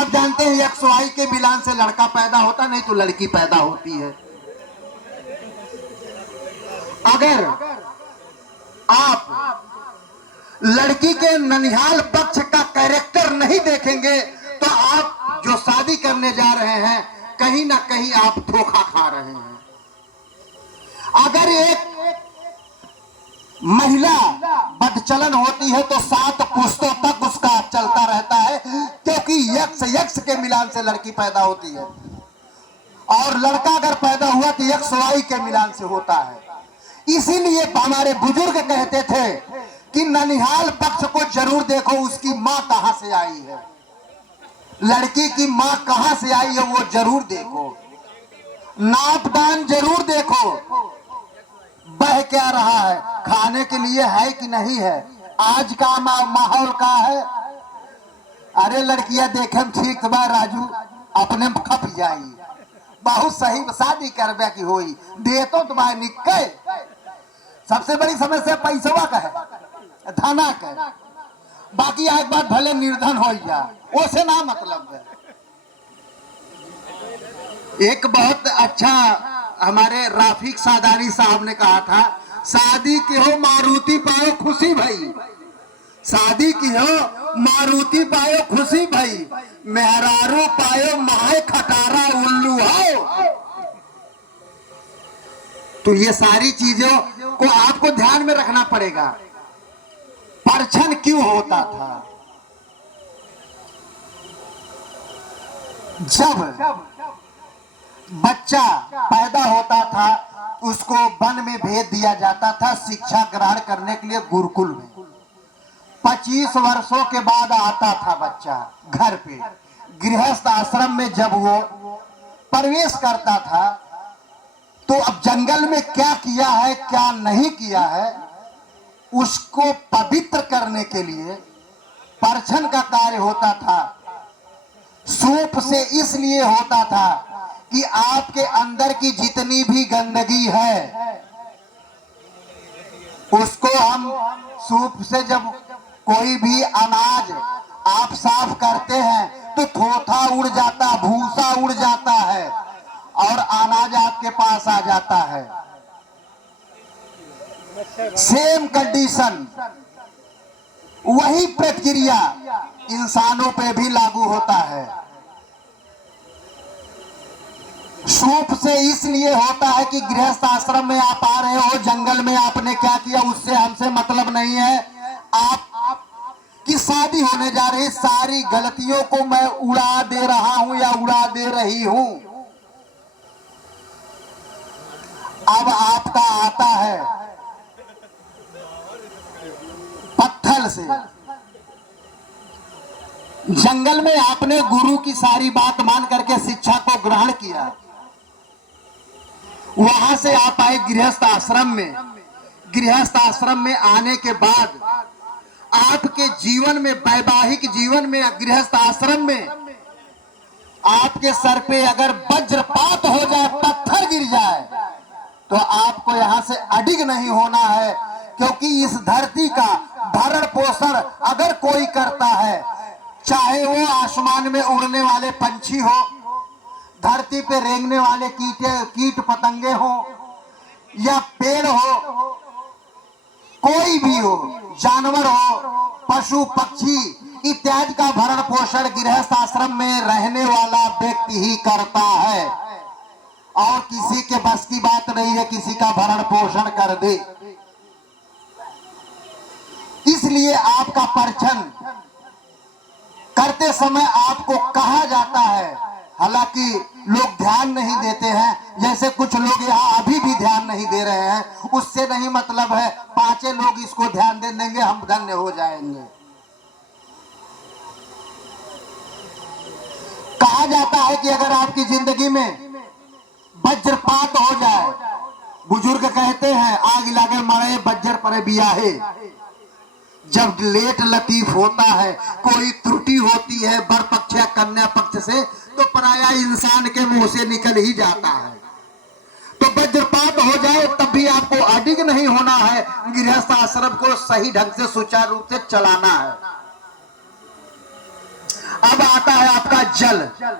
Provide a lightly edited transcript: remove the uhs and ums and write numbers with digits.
आप जानते हैं XY के मिलान से लड़का पैदा होता नहीं तो लड़की पैदा होती है। अगर आप लड़की के ननिहाल पक्ष का कैरेक्टर नहीं देखेंगे तो आप जो शादी करने जा रहे हैं कहीं ना कहीं आप धोखा खा रहे हैं। अगर एक महिला बदचलन होती है तो 7 पुश्तों तक उसका चलता रहता है, क्योंकि यक्ष के मिलान से लड़की पैदा होती है और लड़का अगर पैदा हुआ तो XY के मिलान से होता है। इसीलिए हमारे बुजुर्ग कहते थे कि ननिहाल पक्ष को जरूर देखो, उसकी माँ कहां से आई है, लड़की की माँ कहां से आई है वो जरूर देखो, नापदान जरूर देखो, बह क्या रहा है, खाने के लिए है कि नहीं है, आज का माहौल का है। अरे लड़कियां देखे ठीक बा राजू, अपने खप जाई, बहुत सही शादी करबे की होई, दे तो तुम्हारे निकल। सबसे बड़ी समस्या पैसवा का है, धना का। बाकी एक बात भले निर्धन हो जा, ओसे ना मतलब है। एक बहुत अच्छा हमारे राफिक सादानी साहब ने कहा था, शादी की हो मारुति पायो खुशी भाई, शादी की हो मारुति पायो खुशी भाई, मेहरारू पायो माए खटारा उल्लू हो। तो ये सारी चीजों को आपको ध्यान में रखना पड़ेगा। परछन क्यों होता था? जब बच्चा पैदा होता था उसको वन में भेज दिया जाता था शिक्षा ग्रहण करने के लिए गुरुकुल में। 25 वर्षों के बाद आता था बच्चा घर पे, गृहस्थ आश्रम में जब वो प्रवेश करता था तो अब जंगल में क्या किया है क्या नहीं किया है उसको पवित्र करने के लिए परछन का कार्य होता था। सूप से इसलिए होता था कि आपके अंदर की जितनी भी गंदगी है उसको हम सूप से, जब कोई भी अनाज आप साफ करते हैं तो थोथा उड़ जाता, भूसा उड़ जाता है और अनाज आपके पास आ जाता है। सेम कंडीशन, वही प्रक्रिया इंसानों पे भी लागू होता है। सूप से इसलिए होता है कि गृहस्थ आश्रम में आप आ रहे हो, जंगल में आपने क्या किया उससे हमसे मतलब नहीं है, आप की शादी होने जा रही, सारी गलतियों को मैं उड़ा दे रहा हूं या उड़ा दे रही हूं। अब आपका आता है पत्थर से, जंगल में आपने गुरु की सारी बात मान करके शिक्षा को ग्रहण किया, वहां से आप आए गृहस्थ आश्रम में। गृहस्थ आश्रम में आने के बाद आपके जीवन में, वैवाहिक जीवन में, गृहस्थ आश्रम में आपके सर पे अगर वज्रपात हो जाए, पत्थर गिर जाए तो आपको यहां से अडिग नहीं होना है, क्योंकि इस धरती का भरण पोषण अगर कोई करता है, चाहे वो आसमान में उड़ने वाले पंछी हो, धरती पे रेंगने वाले कीट पतंगे हो या पेड़ हो, कोई भी हो, जानवर हो, पशु पक्षी इत्यादि का भरण पोषण गृहस्थ आश्रम में रहने वाला व्यक्ति ही करता है और किसी के बस की बात नहीं है किसी का भरण पोषण कर दे। इसलिए आपका परछन करते समय आपको कहा जाता है, हालांकि लोग ध्यान नहीं देते हैं, जैसे कुछ लोग यहाँ अभी भी ध्यान नहीं दे रहे हैं, उससे नहीं मतलब है, 5 लोग इसको ध्यान दे देंगे हम धन्य हो जाएंगे। कहा जाता है कि अगर आपकी जिंदगी में वज्रपात हो जाए, बुजुर्ग कहते हैं आग लागे मरे वज्र पर बियाहे, जब लेट लतीफ होता है, कोई त्रुटि होती है वर पक्ष या कन्या पक्ष से, तो पराया इंसान के मुंह से निकल ही जाता है। तो वज्रपात हो जाए तब भी आपको अडिग नहीं होना है, गृहस्थ आश्रम को सही ढंग से सुचारू रूप से चलाना है। अब आता है आपका चल